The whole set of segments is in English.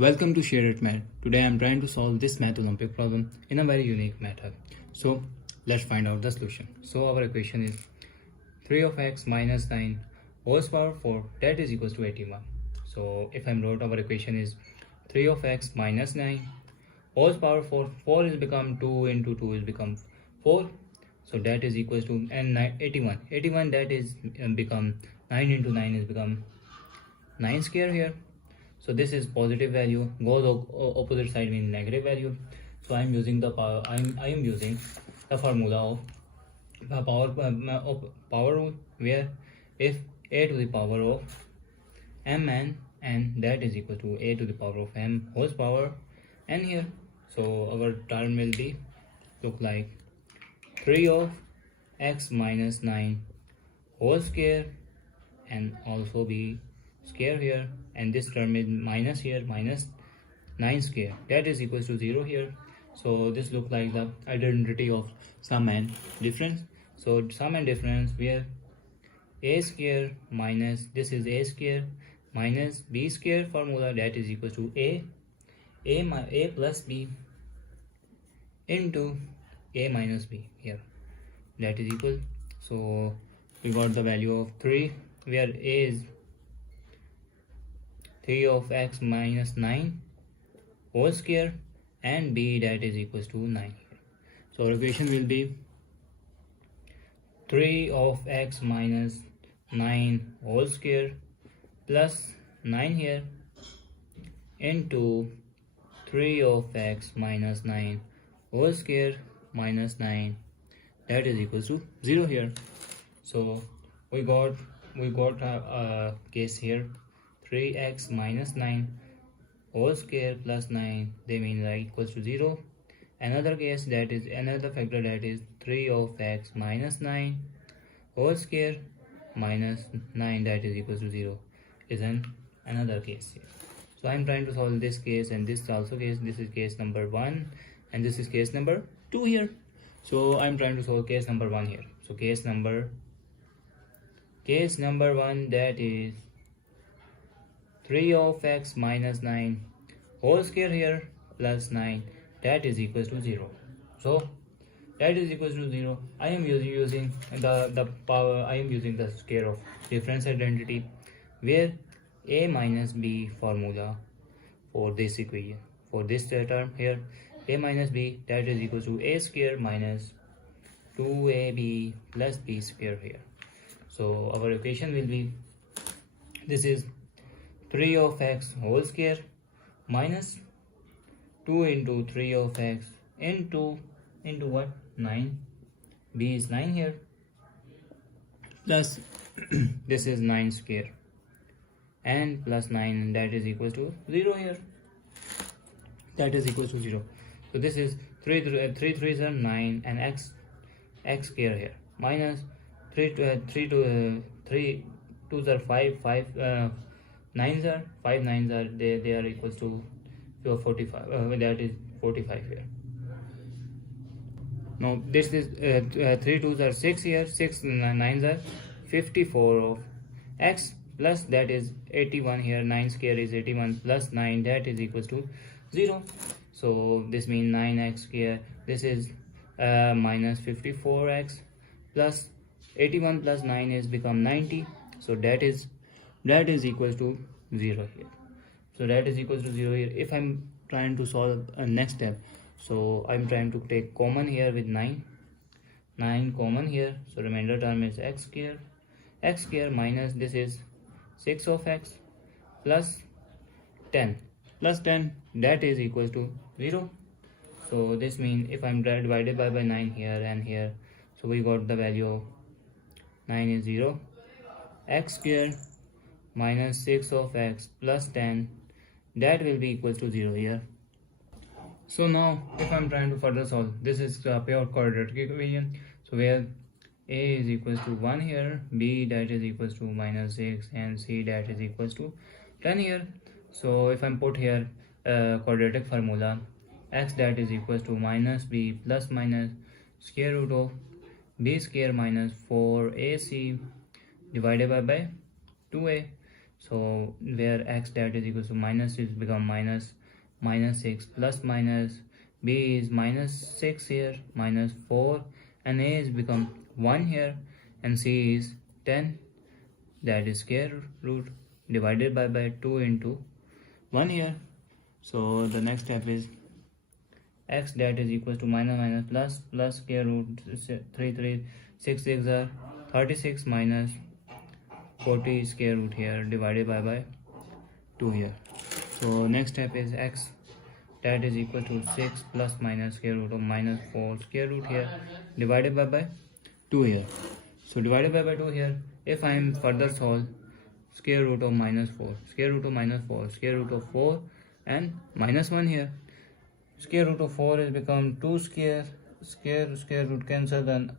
Welcome to Share It Math. Today I am trying to solve this math Olympic problem in a very unique method. So let's find out the solution. So our equation is 3 of x minus 9 whole power 4 that is equals to 81. So if I wrote our equation is 3 of x minus 9 whole power 4, 4 is become 2 into 2 is become 4. So that is equals to and 81. 81 that is become 9 into 9 is become 9 square here. So this is positive value, goes opposite side means negative value. So I am using the power. I am using the formula of power rule, where if a to the power of mn and that is equal to a to the power of m whole power n here. So our term will be look like 3 of x minus 9 whole square and also be square here, and this term is minus here, minus 9 square that is equals to 0 here. So this look like the identity of sum and difference. So sum and difference where a square minus this is a square minus b square formula that is equals to a plus b into a minus b here that is equal. So we got the value of 3 where a is 3 of x minus 9 whole square and b that is equals to 9 here. So our equation will be 3 of x minus 9 whole square plus 9 here into 3 of x minus 9 whole square minus 9 that is equals to 0 here. So we got a case here 3x minus 9 whole square plus 9 they mean like equals to 0. Another case that is another factor that is 3 of x minus 9 whole square minus 9 that is equals to 0 is another case here. So I am trying to solve this case and this also case. This is case number 1 and this is case number 2 here. So I am trying to solve case number 1 here. So case number 1 that is 3 of x minus 9 whole square here plus 9 that is equals to 0. So that is equals to 0. I am using the power. I am using the square of difference identity where a minus b formula for this equation for this term here a minus b that is equals to a square minus 2ab plus b square here. So our equation will be this is 3 of x whole square minus 2 into 3 of x into what 9 b is 9 here plus this is 9 square and plus 9 that is equals to 0 here that is equals to 0. So this is 3 3s are 9 and x square here minus 3 2s are 5 9s are 5 9s are they are equals to 45 that is 45 here. Now this is 3 2s are 6 here 6 9s are 54 of x plus that is 81 here 9 square is 81 plus 9 that is equals to 0. So this means 9x square this is minus 54x plus 81 plus 9 is become 90. So that is equals to 0 here. So that is equals to 0 here. If I'm trying to solve a next step, so I'm trying to take common here with 9 common here. So remainder term is x square minus this is 6 of x plus 10 that is equals to 0. So this means if I'm divided by 9 here and here, so we got the value of 9 is 0. X square minus 6 of x plus 10 that will be equals to 0 here. So now if I'm trying to further solve, this is a pure quadratic equation. So where a is equals to 1 here, b that is equals to minus 6 and c that is equals to 10 here. So if I'm put here quadratic formula x that is equals to minus b plus minus square root of b square minus 4ac divided by 2a. So where x that is equals to minus is become minus 6 plus minus b is minus 6 here, minus 4, and a is become 1 here, and c is 10, that is square root divided by 2 into 1 here. So the next step is x that is equals to minus plus square root 3 6 6 are 36 minus 40 square root here divided by 2 here. So next step is x that is equal to 6 plus minus square root of minus 4 square root here divided by 2 here. So divided by 2 here, if I am further solve, square root of minus 4, square root of minus 4, square root of 4 and minus 1 here. Square root of 4 is become 2 square root cancel, then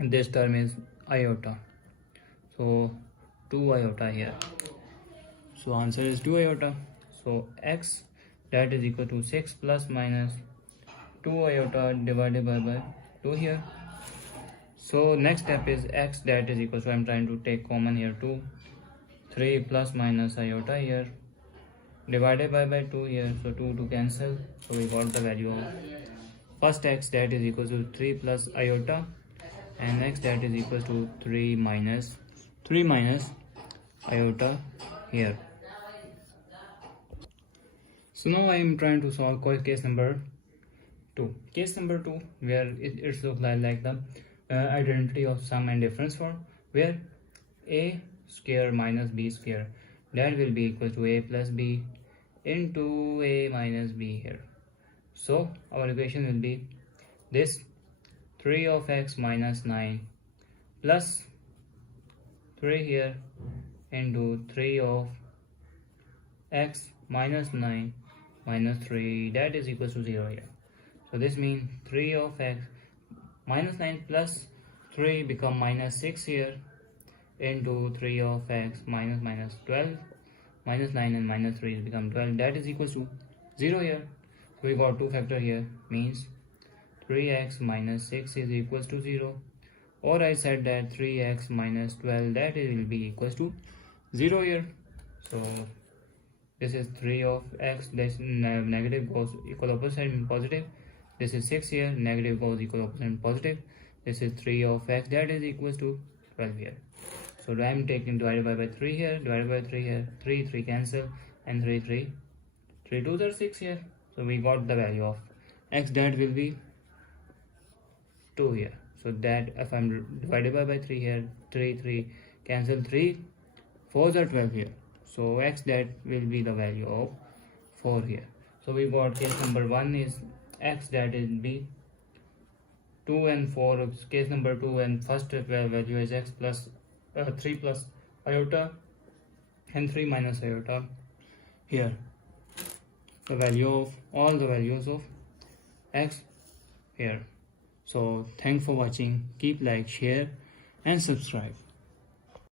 this term is iota. So 2 iota here. So answer is 2 iota. So x that is equal to 6 plus minus 2 iota divided by 2 here. So next step is x that is equal to, I'm trying to take common here, 2, 3 plus minus iota here divided by 2 here. So 2 to cancel, so we got the value of first x that is equal to 3 plus iota, and x that is equal to 3 minus iota here. So now I am trying to solve case number 2. Case number 2, where it looks like the identity of sum and difference form, where a square minus b square, that will be equal to a plus b into a minus b here. So our equation will be this 3 of x minus 9 plus 3 here into 3 of x minus 9 minus 3, that is equal to 0 here. So this means 3 of x minus 9 plus 3 become minus 6 here into 3 of x minus 12, minus 9 and minus 3 become 12, that is equal to 0 here. So we got 2 factor here, means 3x minus 6 is equals to 0, or I said that 3x minus 12, that will be equals to 0 here. So this is 3 of x, this negative goes equal opposite and positive. This is 6 here, negative goes equal opposite and positive. This is 3 of x, that is equals to 12 here. So I am taking divided by 3 here, divided by 3 here, 3 cancel, and 3 2s are 6 here. So we got the value of x, that will be 2 here. So that if I am divided by 3 here, 3 cancel, 3 4s are 12 here. So x, that will be the value of 4 here. So we got case number 1 is x, that is b 2 and 4. Case number 2 and first value is x plus 3 plus iota and 3 minus iota here. The value of all the values of x here. So thanks for watching. Keep like, share and subscribe.